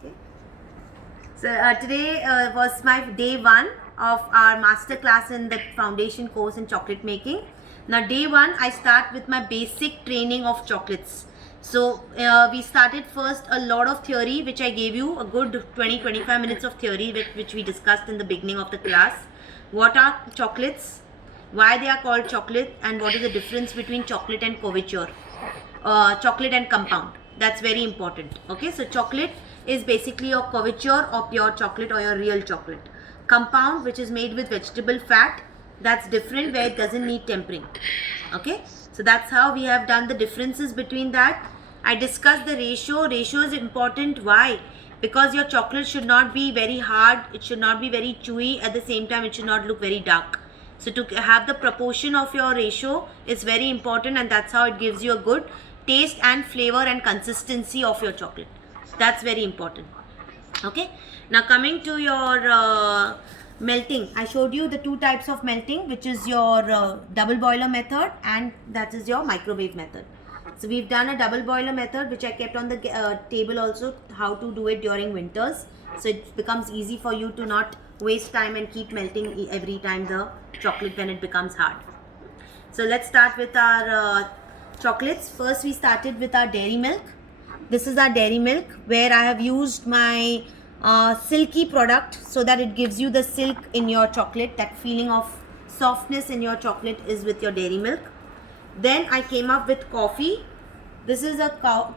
Okay. So today was my day 1 of our master class in the foundation course in chocolate making. Now day 1 I start with my basic training of chocolates. So we started first a lot of theory, which I gave you a good 20-25 minutes of theory, which we discussed in the beginning of the class. What are chocolates, why they are called chocolate, and what is the difference between chocolate and couverture, chocolate and compound. That's very important. Okay, so chocolate is basically your couverture or pure chocolate or your real chocolate. Compound, which is made with vegetable fat, that's different, where it doesn't need tempering. Okay, so that's how we have done the differences between that. I discussed the ratio. Ratio is important. Why? Because your chocolate should not be very hard, it should not be very chewy, at the same time it should not look very dark. So to have the proportion of your ratio is very important, and that's how it gives you a good taste and flavor and consistency of your chocolate. That's very important. Okay, now coming to your melting, I showed you the 2 types of melting, which is your double boiler method and that is your microwave method. So we've done a double boiler method, which I kept on the table also, how to do it during winters, so it becomes easy for you to not waste time and keep melting every time the chocolate when it becomes hard. So let's start with our chocolates. First we started with our dairy milk. This is our dairy milk, where I have used my silky product, so that it gives you the silk in your chocolate. That feeling of softness in your chocolate is with your dairy milk. Then I came up with coffee. This is a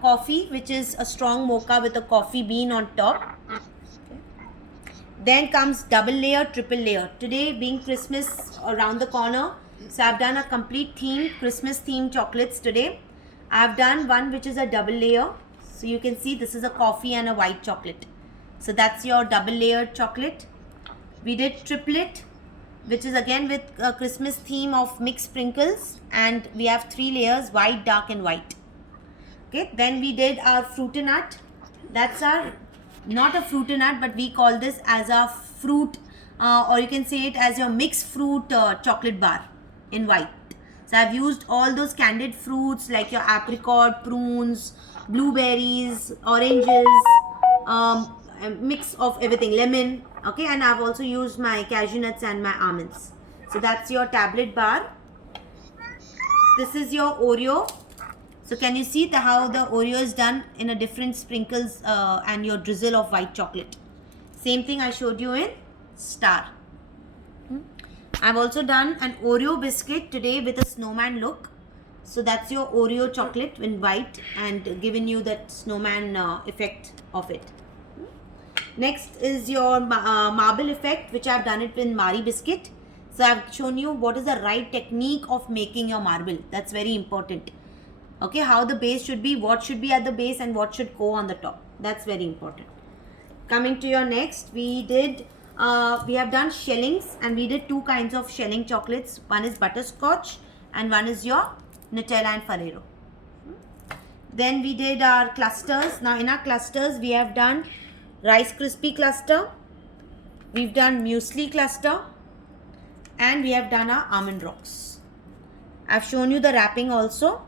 coffee which is a strong mocha with a coffee bean on top. Okay. Then comes double layer, triple layer. Today being Christmas around the corner, so I've done a complete theme, Christmas themed chocolates today. I've done one which is a double layer. So you can see this is a coffee and a white chocolate. So that's your double layered chocolate. We did triplet, which is again with a Christmas theme of mixed sprinkles, and we have 3 layers, white, dark and white. Okay, then we did our fruit-nut. That's our, not a fruit-nut, but we call this as a fruit, or you can say it as your mixed fruit chocolate bar in white. So I've used all those candied fruits like your apricot, prunes, blueberries, oranges, a mix of everything, lemon. Okay, and I've also used my cashew nuts and my almonds. So that's your tablet bar. This is your Oreo. So can you see how the Oreo is done in a different sprinkles and your drizzle of white chocolate. Same thing I showed you in Star. I've also done an Oreo biscuit today with a snowman look. So that's your Oreo chocolate in white and given you that snowman effect of it. Next is your marble effect, which I've done it in Marie biscuit. So I've shown you what is the right technique of making your marble. That's very important. Okay, how the base should be, what should be at the base and what should go on the top. That's very important. Coming to your next, we have done shellings, and we did 2 kinds of shelling chocolates. One is butterscotch and one is your Nutella and Ferrero. Then we did our clusters. Now in our clusters, we have done Rice Krispie cluster, we've done muesli cluster, and we have done our almond rocks. I've shown you the wrapping also.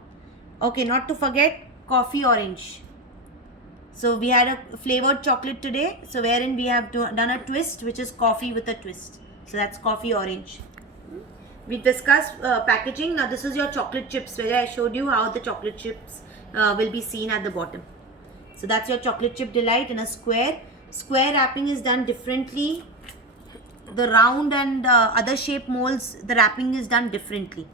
Okay, not to forget coffee orange. So we had a flavored chocolate today, so wherein we have done a twist, which is coffee with a twist. So that's coffee orange. We discussed packaging. Now this is your chocolate chips, where I showed you how the chocolate chips will be seen at the bottom. So that's your chocolate chip delight in a square. Square wrapping is done differently. The round and other shape molds, the wrapping is done differently.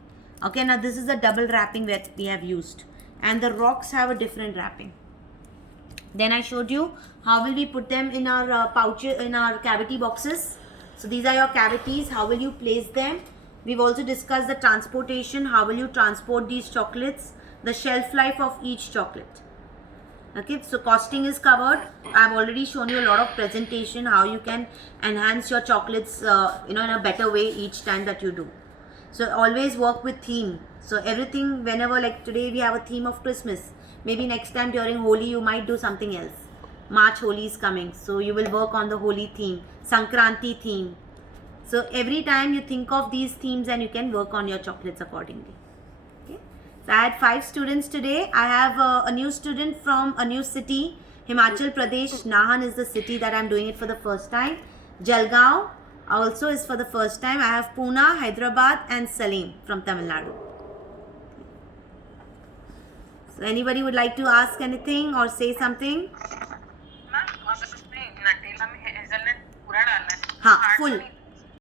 Okay, now this is a double wrapping that we have used, and the rocks have a different wrapping. Then I showed you how will we put them in our pouches, in our cavity boxes. So these are your cavities. How will you place them? We've also discussed the transportation. How will you transport these chocolates? The shelf life of each chocolate. Okay, so costing is covered. I've already shown you a lot of presentation how you can enhance your chocolates in a better way each time that you do. So always work with theme. So everything, whenever, like today we have a theme of Christmas, maybe next time during Holi you might do something else. March Holi is coming, so you will work on the Holi theme, Sankranti theme. So every time you think of these themes and you can work on your chocolates accordingly. Okay. So I had 5 students today. I have a new student from a new city Himachal Pradesh, Nahan is the city that I'm doing it for the first time. Jalgaon also is for the first time. I have Pune, Hyderabad and Salim from Tamil Nadu. So anybody would like to ask anything or say something? Ma'am Nutella में hazelnut पूरा डालना है? हाँ, Hard full. तो नहीं?